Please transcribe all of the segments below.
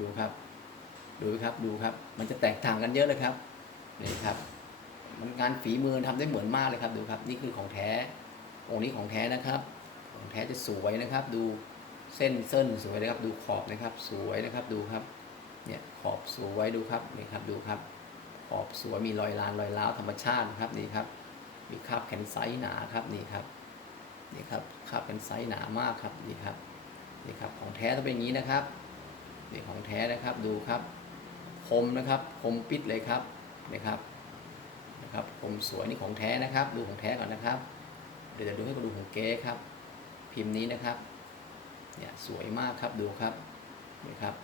ดูครับ ดูครับ ดูครับ มันจะแตกต่างกันเยอะเลยครับนี่ครับ มันงานฝีมือทำได้เหมือนมากเลยครับ ดูครับ นี่คือของแท้ องค์นี้ของแท้นะครับ ของแท้จะสวยนะครับ ดูเส้นเส้นสวยนะครับ ดูขอบนะครับ สวยนะครับ ดูครับ เนี่ยขอบสวยดูครับ นี่ครับ ดูครับ ขอบสวย มีรอยลานรอยร้าวธรรมชาตินะครับ นี่ครับ มีคราบแขนไซส์หนาครับ นี่ครับ นี่ครับคราบแขนไซส์หนามากครับ นี่ครับ นี่ครับ ของแท้ต้องเป็นอย่างนี้นะครับ นี่ของแท้นะครับดูครับ คมนะครับ คมปิดเลยครับนะครับนะครับคมสวยนี่ของแท้นะครับ ดูของแท้ก่อนนะครับ เดี๋ยวจะดูให้ดูของเก๊ครับ พิมพ์นี้นะครับเนี่ยสวยมากครับดูครับนี่ครับ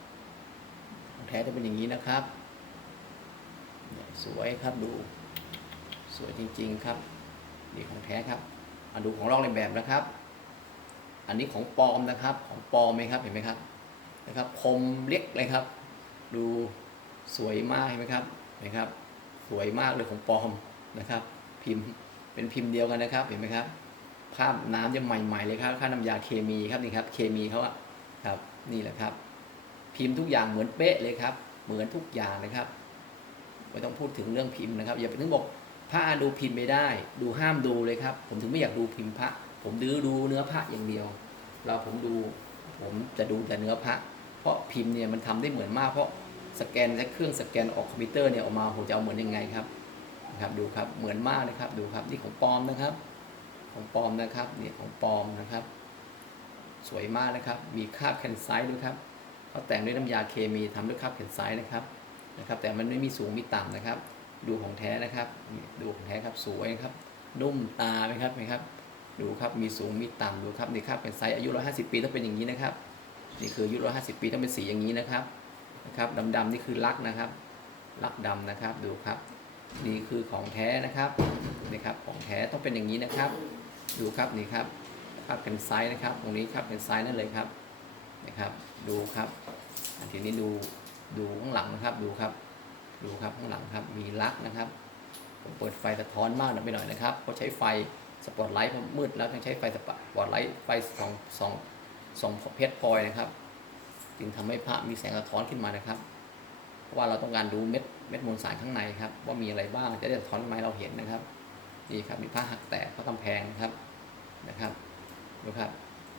ของแท้จะเป็นอย่างนี้นะครับเนี่ยสวยครับดู สวยจริง ๆครับนี่ของแท้ครับมาดูของลอกในแบบนะครับ อันนี้ของปลอมนะครับ ของปลอมไหมครับเห็นไหมครับ นะครับคมเล็กเลยครับ ดูสวยมากเห็นไหมครับนไหมครับ สวยมากเลยของปลอมนะครับ พิมพ์เป็นพิมพ์เดียวกันนะครับเห็นไหมครับภาพน้ำจะใหม่ๆเลยครับค่าน้ำยาเคมีครับนี่ครับเคมีเขาอะครับนี่แหละครับ พิมพ์ทุกอย่างเหมือนเป๊ะเลยครับ เหมือนทุกอย่างเลยครับไม่ต้องพูดถึงเรื่องพิมพ์นะครับ อย่าไปถึงบอกพระดูพิมพ์ไม่ได้ ดูห้ามดูเลยครับ ผมถึงไม่อยากดูพิมพ์พระ ผมดื้อดูเนื้อพระอย่างเดียว เราผมดู ผมจะดูแต่เนื้อพระ เพราะพิมพ์เนี่ยมันทำได้เหมือนมากเพราะสแกนและเครื่องสแกนออกคอมพิวเตอร์เนี่ยออกมาโหจะเอาเหมือนยังไงครับนะครับดูครับเหมือนมากเลยครับดูครับนี่ของปลอมนะครับ ของปลอมนะครับเนี่ยของปลอมนะครับ สวยมากนะครับ มีคราบแคนไซต์ด้วยครับเขาแต่งด้วยน้ำยาเคมีทำด้วยคราบแคนไซต์นะครับนะครับ แต่มันไม่มีสูงมีต่ำนะครับ ดูของแท้นะครับ ดูของแท้ครับสวยครับ นุ่มตาไหมครับไหมครับ ดูครับมีสูงมีต่ำดูครับนี่ครับเป็นไซส์อายุ150 ปีต้องเป็นอย่างนี้นะครับ นี่คืออายุ150ปีต้องเป็นสีอย่างนี้นะครับนะครับดำๆนี่คือลักนะครับลักดำนะครับดูครับ นี่คือของแท้นะครับนี่ครับของแท้ต้องเป็นอย่างนี้นะครับ ดูครับนี่ครับครับเป็นไซส์นะครับ ตรงนี้ครับเป็นไซส์นั่นเลยครับนะครับดูครับอันทีนี้ดูดูข้างหลังนะครับดูครับ ดูครับข้างหลังครับมีลักนะครับผมเปิดไฟสะท้อนมากหน่อยไปหน่อยนะครับเพราะใช้ไฟสปอตไลท์เพราะมืดแล้วต้องใช้ไฟสปอตไลท์ไฟสองสอง สองเพชรพลอยนะครับ จึงทำให้พระมีแสงสะท้อนขึ้นมานะครับ เพราะว่าเราต้องการดูเม็ดเม็ดมวลสารข้างในครับ ว่ามีอะไรบ้างจะได้สะท้อนมาให้เราเห็นนะครับนี่ครับมีผ้าหักแตกพระกำแพงครับนะครับดูครับ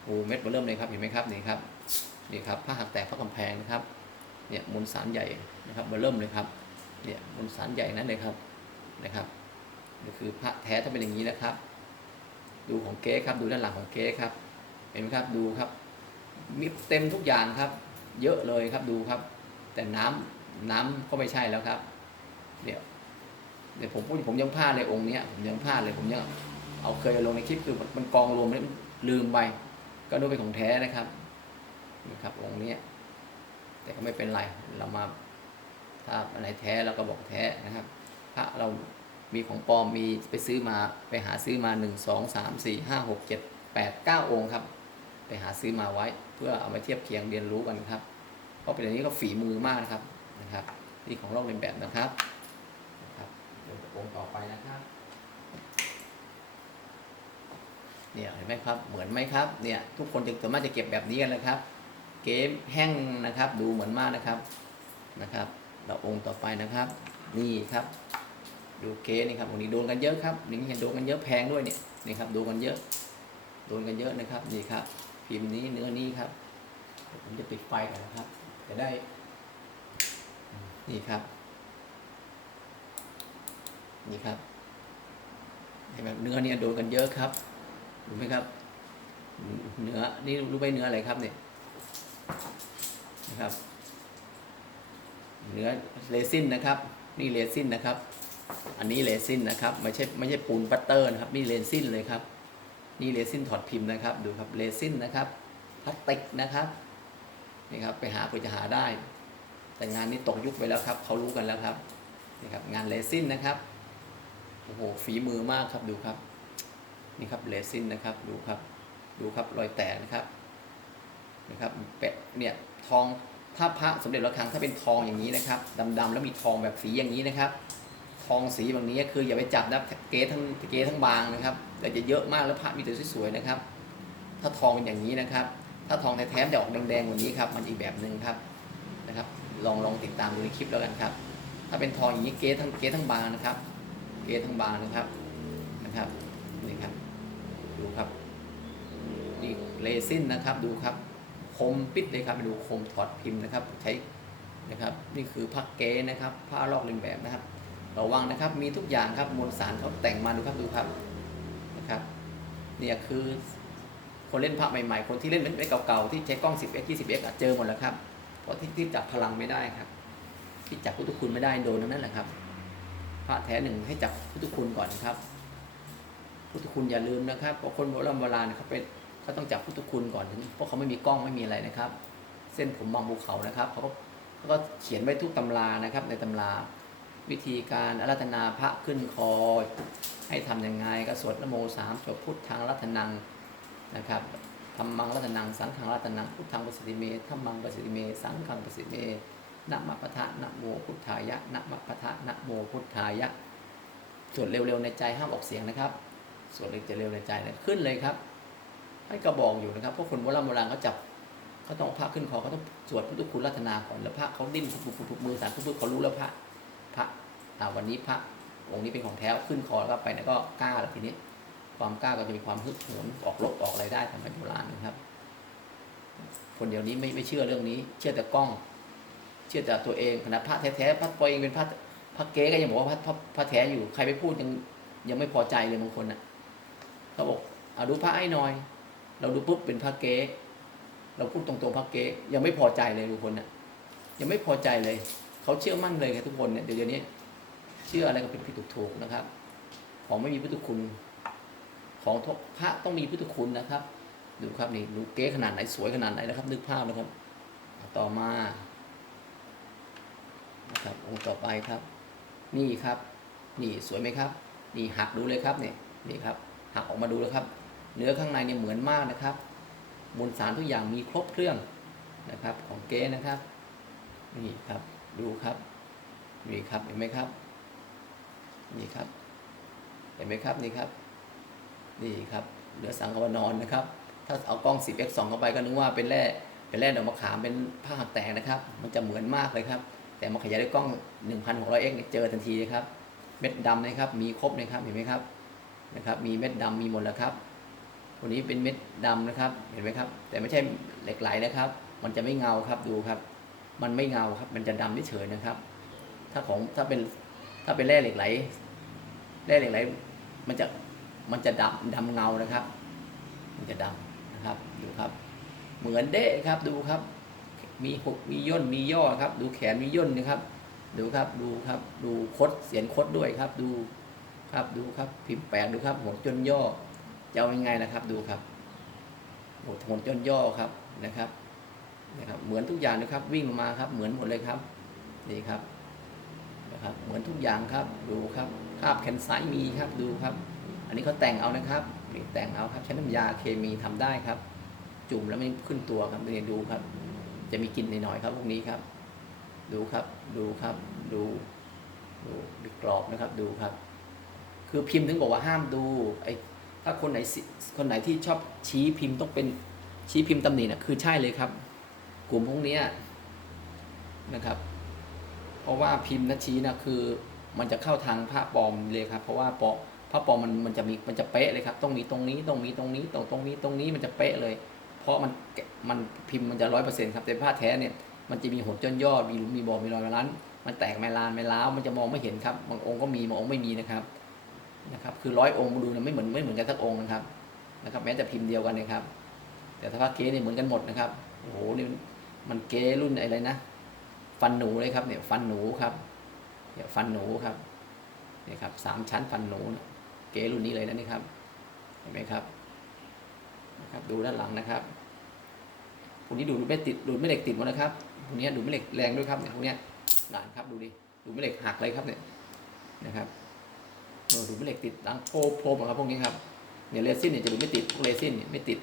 โอ้เม็ดเบอร์เริ่มเลยครับเห็นไหมครับนี่ครับนี่ครับผ้าหักแตกพระกำแพงนะครับเนี่ยมวลสารใหญ่นะครับเบอร์เริ่มเลยครับเนี่ยมวลสารใหญ่นั้นเลยครับนะครับนี่คือพระแท้ถ้าเป็นอย่างนี้นะครับ ดูของเก๊ครับดูด้านหลังของเก๊ครับ เห็นไหมครับดูครับ มีเต็มทุกอย่างครับ เยอะเลยครับดูครับ แต่น้ำน้ำก็ไม่ใช่แล้วครับเดี๋ยวเดี๋ยวผมพูดผมยังพลาดเลยองค์เนี้ยผมยังพลาดเลยผมยังเอาเคยลงในคลิปคือมันกองรวมแล้วลืมไป ก็นึกเป็นของแท้นะครับนี่ครับองค์เนี้ยแต่ก็ไม่เป็นไรเรามาถ้าอันไหนแท้เราก็บอกแท้นะครับพระเรามีของปลอมมีไปซื้อมาไปหาซื้อมาหนึ่งสองสามสี่ห้าหกเจ็ดแปดเก้าองค์ครับ ไปหาซื้อมาไว้ พื่อเอามาเทียบเคียงเรียนรู้กันครับเพราะเป็นอย่างนี้ก็ฝีมือมากนะครับนะครับ นี่ของลอกเลียนแบบนะครับนะครับเดี๋ยวองค์ต่อไปนะครับเนี่ยเห็นไหมครับเหมือนไหมครับเนี่ยทุกคนจะส่วนมากจะเก็บแบบนี้กันนะครับ เกมแห้งนะครับ ดูเหมือนมากนะครับนะครับ เราองค์ต่อไปนะครับ นี่ครับ ดูเกนี่ครับวันนี้โดนกันเยอะครับนี่เห็นโดนกันเยอะแพงด้วยเนี่ยนี่ครับโดนกันเยอะโดนกันเยอะนะครับนี่ครับ พิมพ์นี้เนื้อนี้ครับ ผมจะปิดไฟก่อนนะครับ จะได้ นี่ครับ นี่ครับเห็นไหมเนื้อเนี่ยโดนกันเยอะครับรู้ไหมครับ เนื้อนี่รู้ไหมเนื้ออะไรครับเนี่ยนะครับ เนื้อเรซินนะครับ นี่เรซินนะครับ อันนี้เรซินนะครับไม่ใช่ไม่ใช่ปูนบัตเตอร์นะครับนี่เรซินเลยครับ นี่เรซินถอดพิมพ์นะครับ ดูครับเรซินนะครับพลาสติกนะครับนี่ครับไปหาเพื่อจะหาได้ แต่งานนี้ตกยุคไปแล้วครับเขารู้กันแล้วครับนี่ครับงานเรซินนะครับโอ้โหฝีมือมากครับดูครับนี่ครับเรซินนะครับดูครับดูครับรอยแตกนะครับนะครับแปะเนี่ยทองถ้าพระสมเด็จระฆังถ้าเป็นทองอย่างนี้นะครับดำๆแล้วมีทองแบบสีอย่างนี้นะครับ องสีแบบนี้คืออย่าไปจับนะเกสทั้งเกสทั้งบางนะครับแต่จะเยอะมากแล้วพระมีแต่สวยๆนะครับ ถ้าทองเป็นอย่างนี้นะครับ ถ้าทองแท้ๆจะออกแดงๆกว่านี้ครับมันอีกแบบหนึ่งครับนะครับ ลองลองติดตามดูในคลิปแล้วกันครับ ถ้าเป็นทองอย่างนี้เกสทั้งเกสทั้งบางนะครับ เกสทั้งบางนะครับนะครับนี่ครับดูครับนี่เลซินนะครับดูครับคมปิดเลยครับไปดูคมถอดพิมพ์นะครับ ใช้นะครับ นี่คือผ้าเก๊นะครับผ้าลอกเลียนแบบนะครับ ระวังนะครับมีทุกอย่างครับมวลสารเขาแต่งมาดูครับดูครับนะครับเนี่ยคือคนเล่นพระใหม่ๆ คนที่เล่นเป็นเก่าๆที่ใช้กล้อง 10x 20x เจอหมดแล้วครับเพราะที่ที่จับพลังไม่ได้ครับ ที่จับพุทธคุณไม่ได้โดนทั้งนั้นแหละครับพระแท้หนึ่งให้จับพุทธคุณก่อนครับพุทธคุณอย่าลืมนะครับเพราะคนโบราณโบราณเขาเป็นเขาต้องจับพุทธคุณก่อนถึงเพราะเขาไม่มีกล้องไม่มีอะไรนะครับ เส้นผมบางภูเขานะครับเขาก็เขาก็เขียนไว้ทุกตำรานะครับในตำรา วิธีการอารัธนาพระขึ้นคอ ให้ทำยังไงก็สวดนโมสามจบพุทธังรัตนังนะครับธรรมังรัตนัง สังฆังรัตนัง พุทธังประสิทธิเมธรรมังประสิทธิเม สังฆังประสิทธิเมนะมะปะทะนะโมพุทธายะนะมะปะทะนะโมพุทธายะสวดเร็วๆในใจห้ามออกเสียงนะครับสวดเร็วจะเร็วในใจนะขึ้นเลยครับ ให้กระบอกอยู่นะครับเพราะคนโบราณโบราณเขาจับเขาต้องพระขึ้นคอเขาต้องสวดพุทธคุณรัตนาก่อนแล้วพระเขาดิ้นปุบปุบปุบมือสารปุ๊บเขารู้แล้วพระพระ วันนี้พระองค์นี้เป็นของแท้ขึ้นคอแล้วก็ไปเนี่ยก็กล้าแล้วทีนี้ ความกล้าก็จะมีความฮึกเหิมออกรบออกอะไรได้ทำให้โบราณนะครับ คนเดียวนี้ไม่ไม่เชื่อเรื่องนี้ เชื่อแต่กล้อง เชื่อแต่ตัวเองขณะพระแท้ๆพระตัวเองเป็นพระพระเก๊ก็ยังบอกว่าพระพระพระแท้อยู่ใครไปพูดยังยังไม่พอใจเลยบางคนน่ะเขาบอกเอาดูพระไอ้หน่อย เราดูปุ๊บเป็นพระเก๊เราพูดตรงๆพระเก๊ยังไม่พอใจเลยบางคนน่ะยังไม่พอใจเลย เขาเชื่อมั่นเลยครับทุกคนเนี่ยเดี๋ยวนี้ เชื่ออะไรก็เป็นผิดถูกๆนะครับ ของไม่มีพุทธคุณ ของพระต้องมีพุทธคุณนะครับ ดูครับนี่ดูเก๊ขนาดไหนสวยขนาดไหนนะครับ นึกภาพนะครับ ต่อมานะครับองค์ต่อไปครับ นี่ครับ นี่สวยไหมครับ นี่หักดูเลยครับเนี่ยนี่ครับ หักออกมาดูแล้วครับ เนื้อข้างในเนี่ยเหมือนมากนะครับมวลสารทุกอย่างมีครบเครื่องนะครับ ของเก๊นะครับ นี่ครับดูครับนี่ครับเห็นไหมครับ นี่ครับ เห็นไหมครับนี่ครับ นี่ครับเนื้อสังกวนอนนะครับ ถ้าเอากล้อง 10x 2เข้าไปก็นึกว่าเป็นแร่เป็นแร่ดอกมะขามเป็นผ้าหักแตกนะครับ มันจะเหมือนมากเลยครับ แต่มาขยายด้วยกล้อง 1,600x เจอทันทีเลยครับ เม็ดดำนะครับ มีครบนะครับเห็นไหมครับนะครับ มีเม็ดดำมีหมดแล้วครับตัวนี้เป็นเม็ดดำนะครับ เห็นไหมครับ แต่ไม่ใช่เหล็กไหลนะครับ มันจะไม่เงาครับดูครับ มันไม่เงาครับ มันจะดำเฉยๆนะครับ ถ้าของถ้าเป็นถ้าเป็นแร่เหล็กไหล แร่เหล็กไหลมันจะมันจะดำดำเงานะครับ มันจะดำนะครับดูครับ เหมือนเด้ครับดูครับ มีหกมีย่นมีย่อครับ ดูแขนมีย่นนะครับ ดูครับดูครับ ดูคดเสียนคดด้วยครับ ดูครับดูครับพิมพ์แปลกดูครับหัวจนย่อจะเอายังไงนะครับดูครับหัวหัวจนย่อครับนะครับนะครับ เหมือนทุกอย่างนะครับ วิ่งมาครับ เหมือนหมดเลยครับนี่ครับ นะครับ เหมือนทุกอย่างครับ ดูครับคาบแขนซ้ายมีครับ ดูครับ อันนี้เขาแต่งเอานะครับนี่แต่งเอาครับ ใช้น้ำยาเคมีทำได้ครับ จุ่มแล้วไม่ขึ้นตัวครับเนี่ดูครับ จะมีกลิ่นหน่อยๆครับพวกนี้ครับ ดูครับ ดูครับ ดู ดูดูกรอบนะครับ ดูครับ คือพิมพ์ถึงบอกว่าห้ามดู ไอ้ถ้าคนไหนคนไหนที่ชอบชี้พิมพ์ต้องเป็นชี้พิมพ์ตำหนินะคือใช่เลยครับ กลุ่มพวกนี้นะครับ เพราะว่าพิมพ์นะชี้นะคือมันจะเข้าทางพระปลอมเลยครับ เพราะว่าปอพระปลอมมันมันจะมีมันจะเป๊ะเลยครับต้องมีตรงนี้ต้องมีตรงนี้ตรงตรงนี้ตรงนี้มันจะเป๊ะเลย เพราะมันมันพิมพ์มันจะร้อยเปอร์เซ็นต์ครับแต่ผ้าแท้เนี่ยมันจะมีหดจนย่อมีหลุมมีบ่อมีรอยร้านมันแตกไม่ลานไม่ล้าวมันจะมองไม่เห็นครับบางองค์ก็มีบางองค์ไม่มีนะครับนะครับ คือร้อยองค์ดูนะไม่เหมือนไม่เหมือนกันสักองค์นะครับนะครับ แม้แต่พิมพ์เดียวกันนะครับ แต่ถ้าพระเก๊เนี่ยเหมือนกันหมดนะครับโอ้โหนี่มันเก๊รุ่นอะไรนะ ฟันหนูเลยครับเนี่ยฟันหนูครับเนี่ยฟันหนูครับเนี่ยครับสามชั้นฟันหนูนะเก๊รุ่นนี้เลยนะนี่ครับเห็นไหมครับนะครับดูด้านหลังนะครับพวกนี้ดูดไม่ติดดูดไม่เหล็กติดหมดนะครับพวกนี้ดูดไม่เหล็กแรงด้วยครับเนี่ยพวกนี้หลานครับดูดิดูดไม่เหล็กหักเลยครับเนี่ยนะครับดูดไม่เหล็กติดดังโพโพมครับพวกนี้ครับเนี่ยเรซินเนี่ยจะดูดไม่ติดพวกเรซินเนี่ยไม่ติด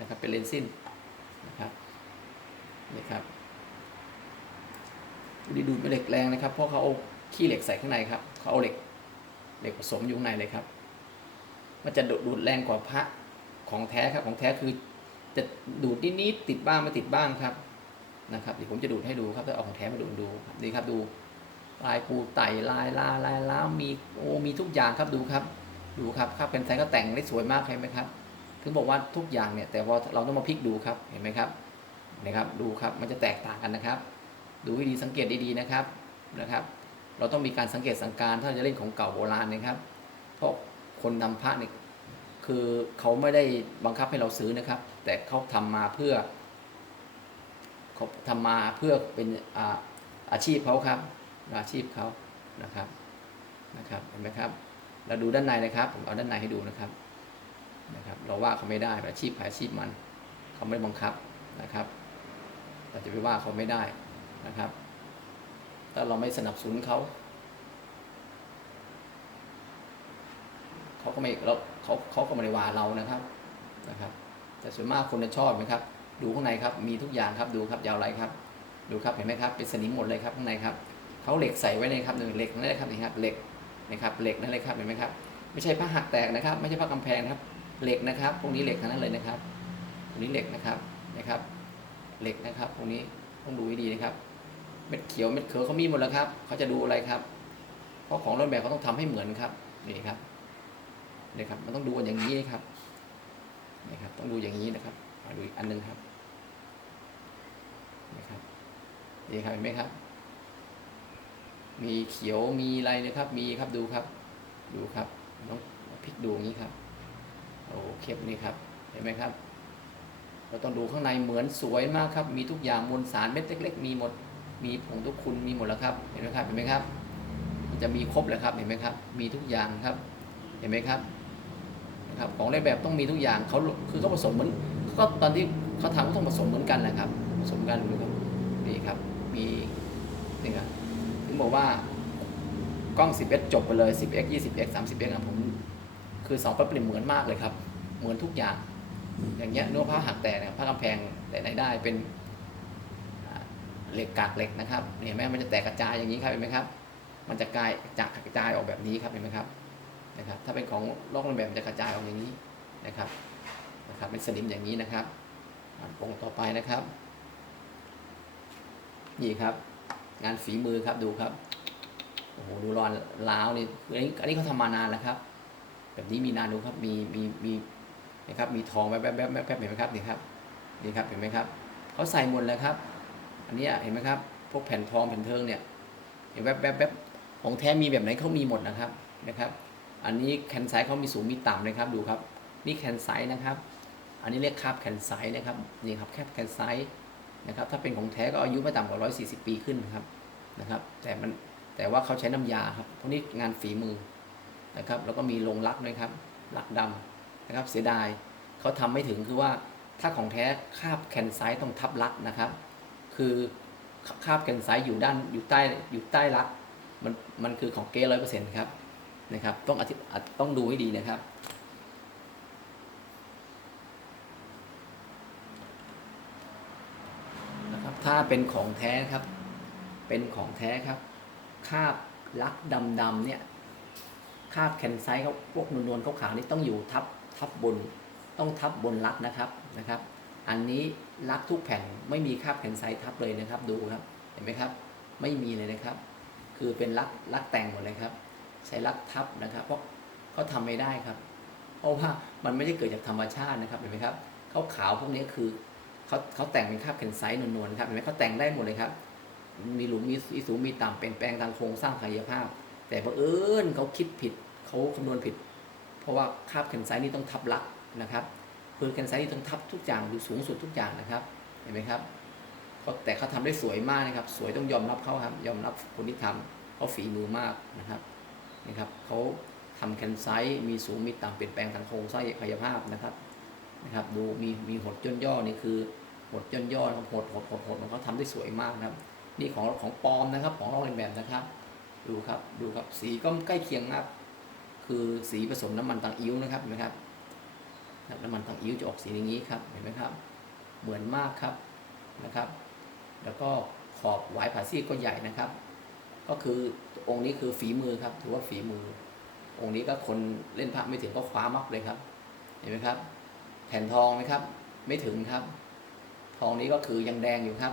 นะครับเป็นเรซินนะครับนี่ครับ ดูดิดูดเหล็กแรงนะครับ เพราะเขาเอาขี้เหล็กใส่ข้างในครับ เขาเอาเหล็กเหล็กผสมอยู่ข้างในเลยครับ มันจะดูดแรงกว่าพระของแท้ครับ ของแท้คือจะดูดนิดๆติดบ้างไม่ติดบ้างครับนะครับเดี๋ยวผมจะดูดให้ดูครับถ้าเอาของแท้มาดูดดูครับนี่ครับดูลายปูไต่ลายลาลายล้าวมีโอ้มีทุกอย่างครับดูครับ ดูครับครับเป็นไซก็แต่งได้สวยมากเห็นไหมครับ ถึงบอกว่าทุกอย่างเนี่ยแต่ว่าเราต้องมาพลิกดูครับเห็นไหมครับนะครับดูครับมันจะแตกต่างกันนะครับ ดูให้ดีสังเกตดีๆนะครับนะครับ เราต้องมีการสังเกตสังการถ้าจะเล่นของเก่าโบราณนะครับ เพราะคนนำพระเนี่ยคือเขาไม่ได้บังคับให้เราซื้อนะครับ แต่เขาทำมาเพื่อเขาทำมาเพื่อเป็นอาอาชีพเขาครับอาชีพเขานะครับนะครับเห็นไหมครับ เราดูด้านในนะครับผมเอาด้านในให้ดูนะครับนะครับเราว่าเขาไม่ได้อาชีพขายอาชีพมัน เขาไม่บังคับนะครับ เราจะไปว่าเขาไม่ได้ นะครับ ถ้าเราไม่สนับสนุนเขา เขาก็ไม่เราเขาเขาก็ไม่ได้ว่าเรานะครับนะครับ แต่ส่วนมากคนจะชอบไหมครับ ดูข้างในครับ มีทุกอย่างครับดูครับยาวไรครับ ดูครับเห็นไหมครับ เป็นสนิมหมดเลยครับข้างในครับเขาเหล็กใส่ไว้เลยครับหนึ่งเหล็กนั่นเลยครับนี่ครับเหล็กนะครับเหล็กนั่นเลยครับเห็นไหมครับ ไม่ใช่ผ้าหักแตกนะครับ ไม่ใช่ผ้ากำแพงนะครับ เหล็กนะครับ พวกนี้เหล็กทั้งนั้นเลยนะครับพวกนี้เหล็กนะครับนะครับ เหล็กนะครับ พวกนี้ต้องดูให้ดีนะครับ เม็ดเขียวเม็ดเขียวเขามีหมดแล้วครับเขาจะดูอะไรครับ เพราะของต้นแบบเขาต้องทำให้เหมือนครับนี่ครับนี่ครับ มันต้องดูอย่างนี้ครับนี่ครับ ต้องดูอย่างนี้นะครับมาดูอีกอันหนึงครับนี่ครับนี่ครับเห็นไหมครับ มีเขียวมีอะไรนะครับ มีครับดูครับ ดูครับต้องพลิกดูอย่างนี้ครับโอ้เข้มนี่ครับ เห็นไหมครับ เราต้องดูข้างในเหมือนสวยมากครับ มีทุกอย่างมวลสารเม็ดเล็กๆมีหมด มีผงทุกคุณมีหมดแล้วครับ เห็นไหมครับ เห็นไหมครับ มันจะมีครบเลยครับ เห็นไหมครับ มีทุกอย่างครับ เห็นไหมครับนะครับ ของในแบบต้องมีทุกอย่างเขาคือเขาผสมเหมือนก็ตอนที่เขาทำก็ต้องผสมเหมือนกันนะครับ ผสมกันนะครับนี่ครับ มีนี่ครับถึงบอกว่ากล้อง 10x จบไปเลย 10x 20x 30x นะผมคือสองปั๊บเปลี่ยนเหมือนมากเลยครับ เหมือนทุกอย่าง อย่างเงี้ยเนื้อผ้าหักแตกเนี่ยผ้ากำแพงแต่ไหนได้เป็น เหล็กกากเหล็กนะครับเห็นไหมมันจะแตกกระจายอย่างนี้ครับเห็นไหมครับ มันจะกลายจากกระจายออกแบบนี้ครับเห็นไหมครับนะครับ ถ้าเป็นของลอกเลียนแบบมันจะกระจายออกอย่างนี้นะครับนะครับเป็นสนิมอย่างนี้นะครับองต่อไปนะครับ นี่ครับ งานฝีมือครับดูครับโอ้โหดูรอนล้าวนี่อันนี้อันนี้เขาทำมานานแล้วครับ แบบนี้มีนานดูครับมีมีมีนะครับมีทองแวบแวบแวบแวบบเห็นไหมครับนี่ครับนี่ครับเห็นไหมครับเขาใส่หมดเลยครับ อันนี้เห็นไหมครับ พวกแผ่นทองแผ่นเทิงเนี่ยเห็นแวบแวบแวบของแท้มีแบบไหนเขามีหมดนะครับนะครับ อันนี้แคนไซส์เขามีสูงมีต่ำนะครับดูครับ นี่แคนไซส์นะครับ อันนี้เรียกคาบแคนไซส์นะครับนี่ครับแคบแคนไซส์นะครับถ้าเป็นของแท้ก็อายุไม่ต่ำกว่า 140 ปีขึ้นครับนะครับ แต่มันแต่ว่าเขาใช้น้ำยาครับพวกนี้งานฝีมือนะครับ แล้วก็มีลงรักด้วยครับรักดำนะครับเสียดายเขาทำไม่ถึงคือว่าถ้าของแท้คาบแคนไซต์ต้องทับรักนะครับ คือคาบแคนไซต์อยู่ด้านอยู่ใต้อยู่ใต้รักมันมันคือของเก้ร้อยเปอร์เซ็นต์ครับนะครับ ต้องอธิต้องดูให้ดีนะครับ นะครับ ถ้าเป็นของแท้ครับ เป็นของแท้ครับ คาบรักดำๆเนี่ยคาบแคนไซต์เขาพวกนวลๆขาวๆนี่ต้องอยู่ทับทับบน ต้องทับบนลักนะครับนะครับ อันนี้ลักทุกแผ่นไม่มีคาบแคนไซทับเลยนะครับ ดูครับ เห็นไหมครับ ไม่มีเลยนะครับ คือเป็นลักลักแต่งหมดเลยครับ ใช้ลักทับนะครับ เพราะเขาทำไม่ได้ครับ เพราะว่ามันไม่ได้เกิดจากธรรมชาตินะครับ เห็นไหมครับเขาขาวพวกนี้คือเขาเขาแต่งเป็นคาบแคนไซนวลๆครับเห็นไหมเขาแต่งได้หมดเลยครับ มีหลุมมีสูงมีต่ำเปลี่ยนแปลงทางโครงสร้างกายภาพ แต่บังเอิญเขาคิดผิดเขาคำนวณผิด เพราะว่าคาบแคนไซนี่ต้องทับลักนะครับ คือแคนไซต์นี่ต้องทับทุกอย่างดูสูงสุดทุกอย่างนะครับ เห็นไหมครับแต่เขาทำได้สวยมากนะครับ สวยต้องยอมรับเขาครับ ยอมรับคนที่ทำเขาฝีมือมากนะครับนะครับเขาทำแคนไซต์มีสูงมีต่ำเปลี่ยนแปลงทางโครงสร้างกายภาพนะครับนะครับ ดูมีมีหดย่นย่อนี่คือหดย่นย่อหดหดหดหดเขาทำได้สวยมากนะครับ นี่ของของปลอมนะครับ ของลอกเลียนแบบนะครับ ดูครับดูครับสีก็ใกล้เคียงมากคือสีผสมน้ำมันตังอิ้วนะครับนไหมครับ น้ำมันตังอิ้วจะออกสีอย่างนี้ครับ เห็นไหมครับ เหมือนมากครับนะครับ แล้วก็ขอบหวายผ่าซีกก็ใหญ่นะครับ ก็คือองค์นี้คือฝีมือครับ ถือว่าฝีมือ องค์นี้ก็คนเล่นพระไม่ถึงก็คว้ามักเลยครับ เห็นไหมครับ แผ่นทองไหมครับ ไม่ถึงครับ ทองนี้ก็คือยังแดงอยู่ครับ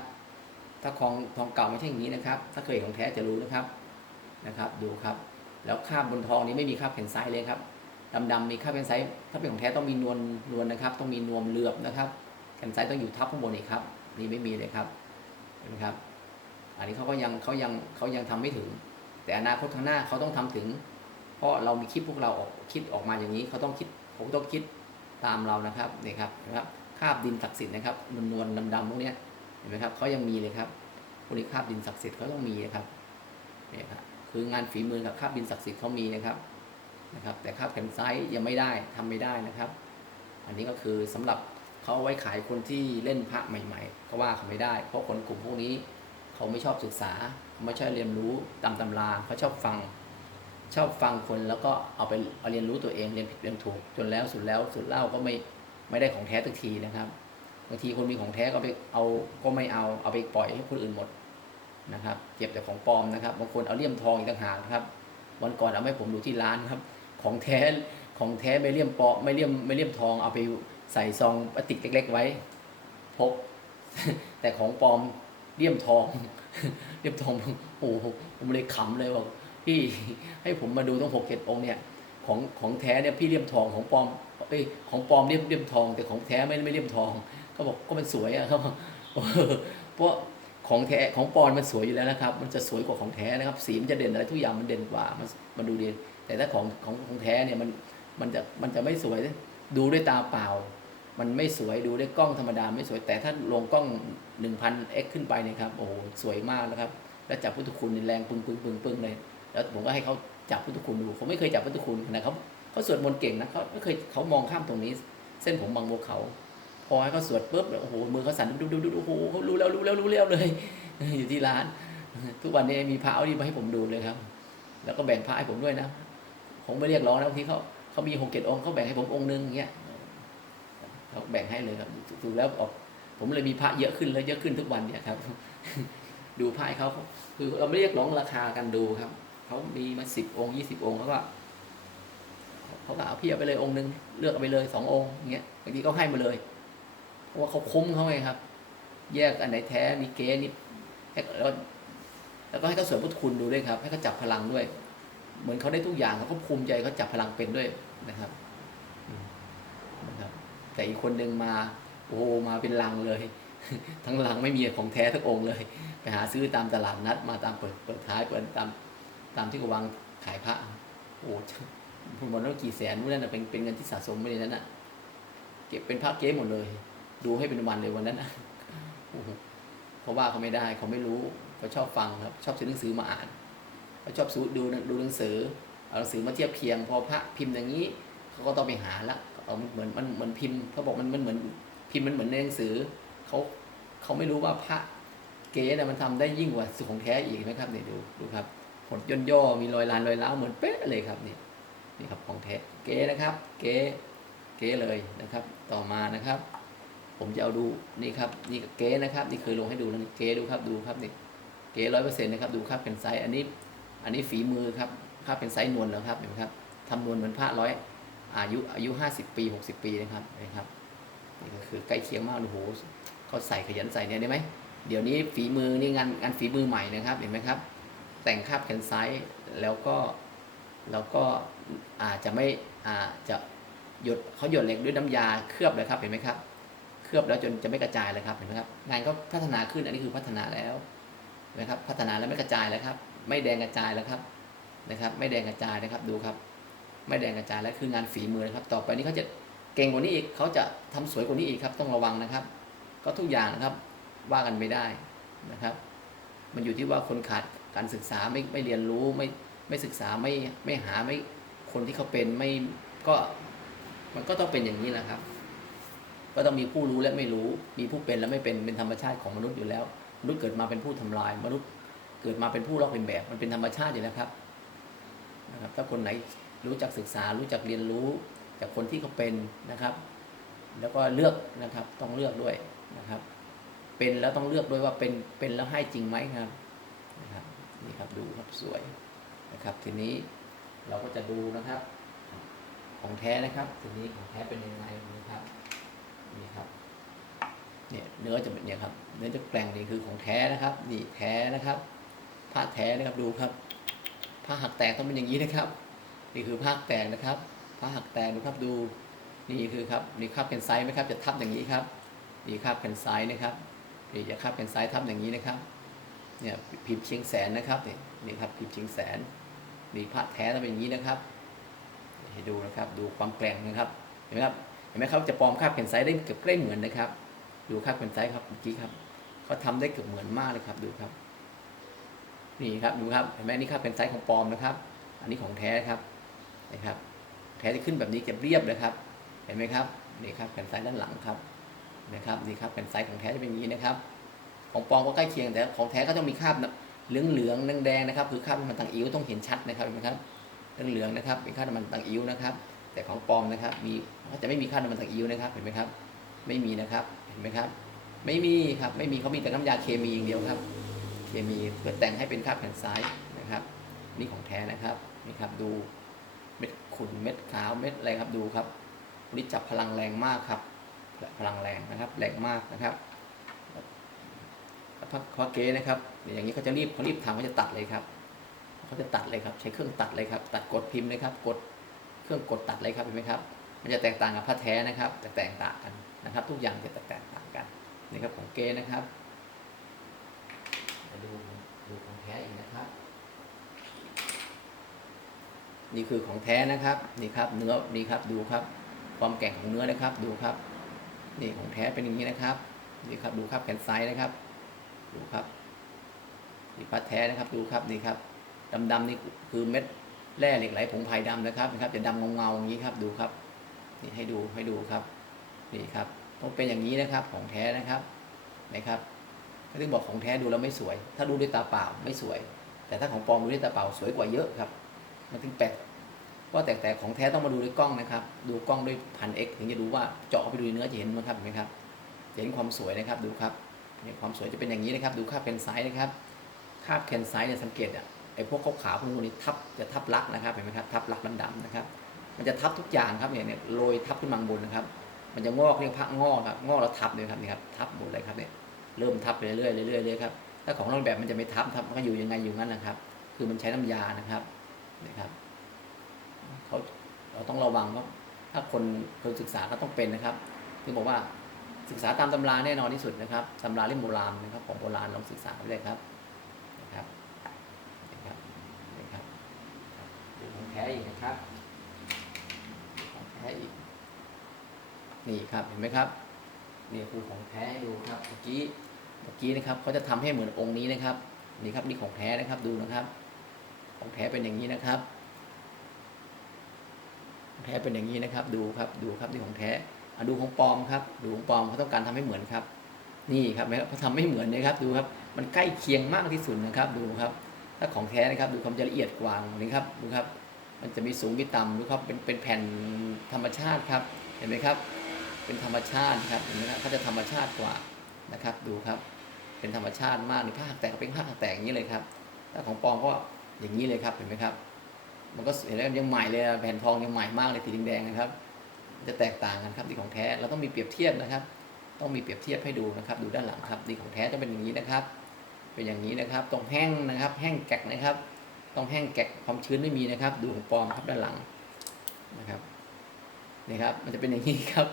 ถ้าของทองเก่าไม่ใช่อย่างนี้นะครับ ถ้าเคยเห็นของแท้จะรู้นะครับ นะครับ ดูครับ แล้วคาบบนทองนี้ไม่มีคาบแผ่นไซส์เลยครับ ดำๆมีคราบแผ่นไซส์ถ้าเป็นของแท้ต้องมีนวลนวลนะครับ ต้องมีนวมเหลือบนะครับแผ่นไซส์ต้องอยู่ทับข้างบนอีกครับ นี่ไม่มีเลยครับเห็นไหมครับ อันนี้เขาก็ยังเขายังเขายังทำไม่ถึง แต่อนาคตข้างหน้าเขาต้องทำถึง เพราะเรามีคลิปพวกเราออกคิดออกมาอย่างนี้เขาต้องคิดผมต้องคิดตามเรานะครับนี่ครับนะครับคาบดินศักดิ์สิทธิ์นะครับนวลนวลดำๆพวกเนี้ยเห็นไหมครับเขายังมีเลยครับพวกนี้คาบดินศักดิ์สิทธิ์เขาต้องมีนะครับนี่ครับคืองานฝีมือกับคาบดินศักดิ์สิทธิ์เขามีนะครับ นะครับ แต่คราบแผ่นไซส์ยังไม่ได้ทำไม่ได้นะครับ อันนี้ก็คือสำหรับเขาไว้ขายคนที่เล่นพระใหม่ๆเขาว่าเขาไม่ได้ เพราะคนกลุ่มพวกนี้เขาไม่ชอบศึกษาไม่ชอบเรียนรู้ตามตำราเขาชอบฟัง ชอบฟังคนแล้วก็เอาไปเอาเรียนรู้ตัวเองเรียนผิดเรียนถูก จนแล้วสุดแล้วสุดเล่าก็ไม่ไม่ได้ของแท้ทุกทีนะครับบางทีคนมีของแท้ก็ไปเอาก็ไม่เอาเอาไปปล่อยให้คนอื่นหมดนะครับ เก็บแต่ของปลอมนะครับบางคนเอาเลี่ยมทองอีกต่างหากครับ วันก่อนเอาให้ผมดูที่ร้านครับ ของแท้ของแท้ไม่เลี่ยมปลอไม่เลี่ยมไม่เลี่ยมทองเอาไปใส่ซองพลาสติกเล็ก ๆ ไว้พกแต่ของปลอมเลี่ยมทองเลี่ยมทองโอ้โหผมเลยขำเลยบอกพี่ให้ผมมาดูต้องหกเจ็ดองค์เนี่ยของของแท้เนี่ยพี่เลี่ยมทองของปลอมเอ้ยของปลอมเลี่ยมเลี่ยมทอง แต่ของแท้ไม่ไม่เลี่ยมทองก็บอกก็มันสวยอะเขาบเออเพราะของแท้ของปลอมมันสวยอยู่แล้วนะครับ มันจะสวยกว่าของแท้นะครับ สีมันจะเด่นอะไรทุกอย่างมันเด่นกว่ามันมันดูดี แต่ถ้าของของของแท้เนี่ยมันมันจะมันจะไม่สวย ดูด้วยตาเปล่า มันไม่สวยดูด้วยกล้องธรรมดาไม่สวย แต่ถ้าลงกล้อง 1000x ขึ้นไปเนี่ยครับโอ้โหสวยมากนะครับ แล้วจับพุทธคุณนี่แรงปึ้งปึ้งปึ้งปึ้งเลย แล้วผมก็ให้เขาจับพุทธคุณดูผมไม่เคยจับพุทธคุณนาดเขาเขาสวดมนต์เก่งนะเขาไม่เคยเขามองข้ามตรงนี้ เส้นผมบางบวเขาพอให้เขาสวดปุ๊บโอ้โหมือเขาสั่นดูดูดูดูโอ้โหเขารู้แล้วรู้แล้วรู้แล้วเลยอยู่ที่ร้าน ทุกวันนี้มีพระเอาดีมาให้ผมดูเลยครับ แล้วก็แบ่งพระให้ผมด้วยนะ ผมไม่เรียกร้องนะบางทีเขาเขามีหกเจ็ดองค์เขาแบ่งให้ผมองค์นึงอย่างเงี้ยเขาแบ่งให้เลยครับดูแล้วออกผมเลยมีพระเยอะขึ้นแล้วเยอะขึ้นทุกวันเนี่ยครับ ดูพระเขาคือเราไม่เรียกร้องราคากันดูครับเขามีมาสิบองค์ยี่สิบองค์แล้วก็เขาก็เอาพี่เอาไปเลยองค์นึงเลือกเอาไปเลยสององค์อย่างเงี้ยบางทีเขาให้มาเลยเพราะว่าเขาคุ้มเขาไงครับ แยกอันไหนแท้มีเก๊นี่ให้แล้วแล้วก็ให้เขาสวดพุทธคุณดูด้วยครับ ให้เขาจับพลังด้วย เหมือนเขาได้ทุกอย่างเขาก็ภูมิใจเขาจับพลังเป็นด้วยนะครับนะครับ แต่อีกคนหนึ่งมา โอ้มาเป็นลังเลย ทั้งลังไม่มีของแท้ทั้งองค์เลย ไปหาซื้อตามตลาดนัด มาตามเปิดเปิดท้ายเปิดตามตามที่เขาวางขายพระโอ้โหผมบอกว่ากี่แสนนู่นนั่นนะเป็นเป็นเงินที่สะสมไปในนั้นน่ะ เก็บเป็นพระเก๊หมดเลย ดูให้เป็นวันเลยวันนั้นนะโอ้โหเพราะว่าเขาไม่ได้เขาไม่รู้เขาชอบฟังครับ ชอบซื้อหนังสือมาอ่าน เขาชอบซื้อดูดูหนังสือเอาหนังสือมาเทียบเคียง พอพระพิมพ์อย่างนี้เขาก็ต้องไปหาละเอาเหมือนมันเหมือนพิมพ์เขาบอกมันมันเหมือนพิมพ์มันเหมือนในหนังสือเขาเขาไม่รู้ว่าพระเก๊เนี่ยมันทำได้ยิ่งกว่าสุของแท้อีกไหมครับเนี่ยดูดูครับผลย่นย่อมีรอยลานรอยล้าวเหมือนเป๊ะเลยครับเนี่ยนี่ครับของแท้เก๊นะครับ เก๊เก๊เลยนะครับ ต่อมานะครับ ผมจะเอาดูนี่ครับนี่เก๊นะครับ นี่เคยลงให้ดูนะเก๊ดูครับดูครับนี่เก๊ร้อยเปอร์เซ็นต์นะครับดูครับเป็นไซส์อันนี้ อันนี้ฝีมือครับภาเป็นไซส์นวลแล้วครับเห็นไหมครับทำนวลเหมือนผ้าร้อยอายุอายุห้าสิบปีหกสิบปีนะครับเห็นะครับนี่ก็คือใกล้เคียงมากโอ้โหเขาใส่ขยันใส่เนี่ยได้ไหมเดี๋ยวนี้ฝีมือนี่งานงานฝีมือใหม่นะครับเห็นไหมครับ แต่งคาบแขนไซส์แล้วก็แล้วก็อาจจะไม่อาจจะหยดเขาหยดเหล็กด้วยน้ำยาเคลือบเลยครับเห็นไหมครับ เคลือบแล้วจนจะไม่กระจายเลยครับเห็นไหมครับงานก็พัฒนาขึ้นอันนี้คือพัฒนาแล้วเห็นะครับพัฒนาแล้วไม่กระจายแล้วครับ ไม่แดงกระจายแล้วครับนะครับ ไม่แดงกระจายนะครับดูครับ ไม่แดงกระจายแล้วคืองานฝีมือนะครับ ต่อไปนี้เขาจะเก่งกว่านี้อีกเขาจะทำสวยกว่านี้อีกครับต้องระวังนะครับ ก็ทุกอย่างนะครับว่ากันไม่ได้นะครับ มันอยู่ที่ว่าคนขาดการศึกษาไม่ไม่เรียนรู้ไม่ไม่ศึกษาไม่ไม่หาไม่คนที่เขาเป็นไม่ก็มันก็ต้องเป็นอย่างนี้แหละครับ ก็ต้องมีผู้รู้และไม่รู้ มีผู้เป็นและไม่เป็นเป็นธรรมชาติของมนุษย์อยู่แล้ว มนุษย์เกิดมาเป็นผู้ทำลายมนุษย์ เกิดมาเป็นผู้ลอกเป็นแบบ มันเป็นธรรมชาติอยู่แล้วครับนะครับ ถ้าคนไหนรู้จักศึกษา รู้จักเรียนรู้จากคนที่เขาเป็นนะครับ แล้วก็เลือกนะครับต้องเลือกด้วยนะครับ เป็นแล้วต้องเลือกด้วยว่าเป็นเป็นแล้วให้จริงไหมครับนะครับนี่ครับดูครับสวยนะครับ ทีนี้เราก็จะดูนะครับ ของแท้นะครับ ทีนี้ของแท้เป็นยังไงนะครับนี่ครับเนี่ยเนื้อจะเป็นเนี่ยครับเนื้อจะแกร่งนี่คือของแท้นะครับ นี่แท้นะครับ ผ้าแท้นะครับดูครับผ้าหักแตกต้องเป็นอย่างนี้นะครับ นี่คือผ้าแตกนะครับผ้าหักแตกดูครับดูนี่คือครับนี่คาบเป็นไซส์ไหมครับจะทับอย่างนี้ครับนี่คาบเป็นไซส์นะครับนี่จะคาบเป็นไซส์ทับอย่างนี้นะครับเนี่ยพิมพ์เชียงแสนนะครับนี่นี่ครับพิมพ์เชียงแสนนี่ผ้าแท้ต้องเป็นอย่างนี้นะครับให้ดูนะครับดูความแกร่งนะครับเห็นไหมครับเห็นไหมครับจะปลอมคาบเป็นไซส์ได้เกือบใกล้เหมือนนะครับ ดูคาบเป็นไซส์ครับเมื่อกี้ครับเขาทำได้เกือบเหมือนมากเลยครับดูครับ นี่ครับดูครับเห็นไหมนี่ครับเป็นไซส์ของปลอมนะครับ อันนี้ของแท้ครับนะครับ แท้จะขึ้นแบบนี้จะเรียบเลยครับ เห็นไหมครับนี่ครับแผ่นไซส์ด้านหลังครับนะครับนี่ครับแผ่นไซส์ของแท้จะเป็นอย่างนี้นะครับ ของปลอมก็ใกล้เคียงแต่ของแท้ก็ต้องมีคราบเหลืองเหลืองแดงๆนะครับ คือคราบน้ำมันต่างอิ้วต้องเห็นชัดนะครับเห็นไหมครับเหลืองเหลืองนะครับเป็นคราบน้ำมันต่างอิ้วนะครับ แต่ของปลอมนะครับ มีก็จะไม่มีคราบน้ำมันต่างอิ้วนะครับเห็นไหมครับ ไม่มีนะครับเห็นไหมครับ ไม่มีครับไม่มีเขามีแต่น้ำยาเคมีอย่างเดียวครับ เคมีเพื่อแต่งให้เป็นคาบแผ่นซ้ายนะครับ นี่ของแท้นะครับนี่ครับดูเม็ดขุ่นเม็ดขาวเม็ดอะไรครับดูครับนี่จับพลังแรงมากครับ พลังแรงนะครับแรงมากนะครับพักคอเกนะครับอย่างนี้เขาจะรีบเขารีบทำเขาจะตัดเลยครับเขาจะตัดเลยครับ ใช้เครื่องตัดเลยครับ ตัดกดพิมพ์เลยครับ กดเครื่องกดตัดเลยครับเห็นไหมครับ มันจะแตกต่างกับผ้าแท้นะครับ แต่แตกต่างกันนะครับ ทุกอย่างจะแตกต่างกันนี่ครับของเกนะครับ มาดูดูของแท้อีกนะครับ นี่คือของแท้นะครับ นี่ครับ เนื้อนี่ครับดูครับ ความแข็งของเนื้อนะครับ ดูครับ นี่ของแท้เป็นอย่างนี้นะครับ นี่ครับดูครับแขนซ้ายนะครับ ดูครับนี่พัดแท้นะครับ ดูครับนี่ครับดำๆนี่คือเม็ดแร่เหล็กไหลผงไผ่ดำนะครับนะครับ จะดำเงาๆอย่างนี้ครับดูครับ นี่ให้ดูให้ดูครับ นี่ครับต้องเป็นอย่างนี้นะครับของแท้นะครับนะครับ เขาถึงบอกของแท้ดูแล้วไม่สวย ถ้าดูด้วยตาเปล่าไม่สวย แต่ถ้าของปลอมดูด้วยตาเปล่าสวยกว่าเยอะครับ มันถึงแปลกว่าแต่แต่ของแท้ต้องมาดูด้วยกล้องนะครับ ดูกล้องด้วยพันเอ็กถึงจะดูว่าเจาะไปดูเนื้อจะเห็นมั้ยครับเห็นไหมครับเห็นความสวยนะครับดูครับเนี่ยความสวยจะเป็นอย่างนี้นะครับ ดูคาบแคนไซด์นะครับคาบแคนไซด์เนี่ยสังเกตอะไอ้พวกขาวๆพวกนี้ทับจะทับลักนะครับเห็นไหมครับทับลักดำๆนะครับ มันจะทับทุกอย่างครับเนี่ยเนี่ยโรยทับขึ้นมางบนนะครับ มันจะงอกเรียกพักงอกครับงอกแล้วทับเลยครับนี่ครับทับหมดเลยครับเนี่ย เริ่มทับไปเรื่อยๆเรื่อยๆเลยครับถ้าของนอกแบบมันจะไม่ทับทับมันก็อยู่ยังไงอยู่งั้นนะครับ คือมันใช้น้ำยานะครับนะครับเขาเราต้องระวังว่าถ้าคนคนศึกษาก็ต้องเป็นนะครับถึงบอกว่าศึกษาตามตำราแน่นอนที่สุดนะครับตำราเล่มโบราณนะครับของโบราณลองศึกษาไปเลยครับนะครับนะครับนะครับครับดูของแท้อีกนะครับดูของแท้อีกนี่ครับเห็นไหมครับ นี่คือของแท้ให้ดูครับเมื่อกี้เมื่อกี้นะครับเขาจะทำให้เหมือนองค์นี้นะครับนี่ครับนี่ของแท้นะครับดูนะครับ ของแท้เป็นอย่างนี้นะครับแท้เป็นอย่างนี้นะครับ ดูครับดูครับนี่ของแท้อดูของปลอมครับ ดูของปลอมเขาต้องการทำให้เหมือนครับ นี่ครับเขาทำไม่เหมือนนะครับ ดูครับ มันใกล้เคียงมากที่สุดนะครับ ดูครับ ถ้าของแท้นะครับ ดูความละเอียดกว่านี่ครับดูครับ มันจะมีสูงมีต่ำดูครับเป็นเป็นแผ่นธรรมชาติครับ เห็นไหมครับ เป็นธรรมชาติครับเห็นไหมครับเขาจะธรรมชาติกว่านะครับ ดูครับ เป็นธรรมชาติมากนี่ผ้าหักแตกเป็นผ้าหักแตกอย่างนี้เลยครับถ้าของปลอมก็อย่างนี้เลยครับเห็นไหมครับ มันก็เห็นแล้วยังใหม่เลยแผ่นทองยังใหม่มากเลยสีแดงๆนะครับ จะแตกต่างกันครับที่ของแท้เราต้องมีเปรียบเทียบนะครับ ต้องมีเปรียบเทียบให้ดูนะครับ ดูด้านหลังครับนี่ของแท้จะเป็นอย่างนี้นะครับ เป็นอย่างนี้นะครับต้องแห้งนะครับ แห้งแกะนะครับต้องแห้งแกะความชื้นไม่มีนะครับ ดูของปลอมครับด้านหลังนะครับนี่ครับ มันจะเป็นอย่างนี้ครับ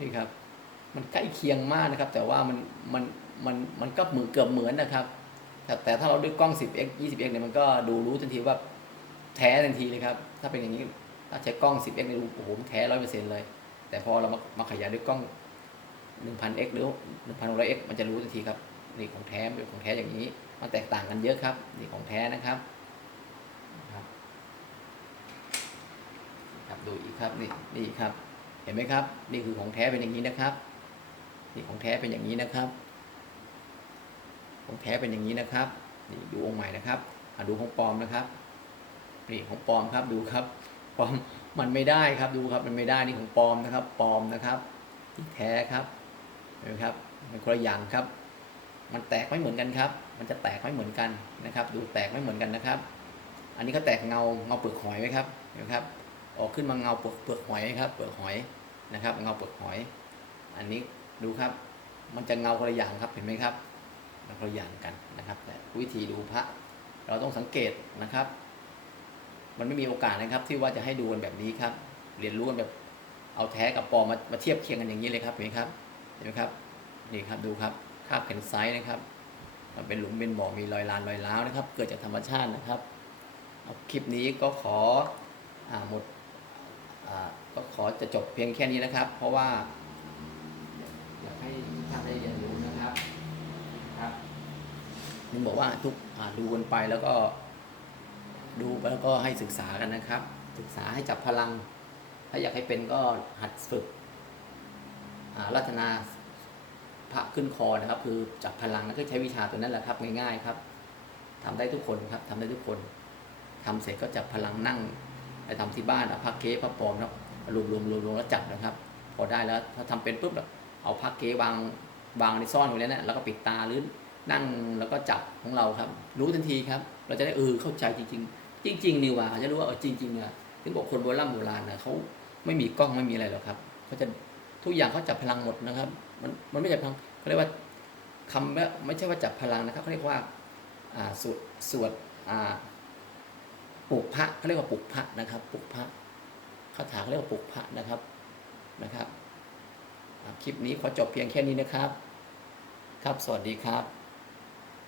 นี่ครับ มันใกล้เคียงมากนะครับ แต่ว่ามันมันมันมันก็เหมือนเกือบเหมือนนะครับ แต่แต่ถ้าเราด้วยกล้อง 10x 20x เนี่ยมันก็ดูรู้ทันทีว่าแท้ทันทีเลยครับ ถ้าเป็นอย่างนี้ถ้าใช้กล้อง 10x เนี่ยดูโอ้โหแท้ร้อยเปอร์เซ็นต์เลย แต่พอเรามามาขยายด้วยกล้อง 1000x หรือ 1600x มันจะรู้ทันทีครับนี่ของแท้เป็นของแท้อย่างนี้ มันแตกต่างกันเยอะครับนี่ของแท้นะครับครับดูอีกครับนี่นี่ครับ เห็นไหมครับ นี่คือของแท้เป็นอย่างนี้นะครับนี่ของแท้เป็นอย่างนี้นะครับ ของแท้เป็นอย่างนี้นะครับนี่ดูองค์ใหม่นะครับอะดูของปลอมนะครับนี่ของปลอมครับดูครับปลอมมันไม่ได้ครับดูครับมันไม่ได้นี่ของปลอมนะครับปลอมนะครับที่แท้ครับเห็นไหมครับมันคนละอย่างครับ มันแตกไม่เหมือนกันครับ มันจะแตกไม่เหมือนกันนะครับ ดูแตกไม่เหมือนกันนะครับ อันนี้ก็แตกเงาเงาเปลือกหอยไหมครับเห็นไหมครับ ออกขึ้นมาเงาเปลือกเปลือกหอยครับเปลือกหอยนะครับ เงาเปลือกหอย อันนี้ดูครับ มันจะเงาคนละอย่างครับเห็นไหมครับมันคนละอย่างกันนะครับ แต่วิธีดูพระ เราต้องสังเกตนะครับ มันไม่มีโอกาสนะครับ ที่ว่าจะให้ดูกันแบบนี้ครับ เรียนรู้กันแบบเอาแท้กับปลอมมามาเทียบเคียงกันอย่างนี้เลยครับเห็นไหมครับเห็นไหมครับนี่ครับดูครับคาบแขนไซส์นะครับมันเป็นหลุมเป็นบ่อมีรอยลานรอยร้าวนะครับ เกิดจากธรรมชาตินะครับเอาคลิปนี้ก็ขออหมด ก็ขอจะจบเพียงแค่นี้นะครับ เพราะว่า อยากให้ทุกท่านได้เรียนรู้นะครับครับนึงบอกว่าทุกดูกันไปแล้วก็ ดูไปแล้วก็ให้ศึกษากันนะครับ ศึกษาให้จับพลัง ถ้าอยากให้เป็นก็หัดฝึกรัตนาพระขึ้นคอนะครับ คือจับพลังแล้วก็ใช้วิชาตัวนั้นแหละครับง่ายๆครับทำได้ทุกคนครับทำได้ทุกคนทำเสร็จก็จับพลังนั่ง ไปทำที่บ้านอะพักเก๊พักปลอมแล้วรวมรวมรวมรวมแล้วจับนะครับ พอได้แล้วถ้าทำเป็นปุ๊บเอาพักเก๊วางวางในซ่อนไว้แล้วนะแล้วก็ปิดตาหรือนั่งแล้วก็จับของเราครับ รู้ทันทีครับ เราจะได้เออเข้าใจจริง ๆ จริง ๆ นี่ว่าจะรู้ว่าเออจริงๆเนี่ยถึงบอกคนโบราณโบราณนะเขาไม่มีกล้องไม่มีอะไรหรอกครับเขาจะทุกอย่างเขาจับพลังหมดนะครับ มันมันไม่ใช่พลังเขาเรียกว่าคำว่าไม่ใช่ว่าจับพลังนะครับเขาเรียกว่าอ่าสวดสวดอ่า ปลุกพระเขาเรียกว่าปลุกพระนะครับปลุกพระคาถาเขาเรียกว่าปลุกพระนะครับนะครับ คลิปนี้ขอจบเพียงแค่นี้นะครับ ครับสวัสดีครับ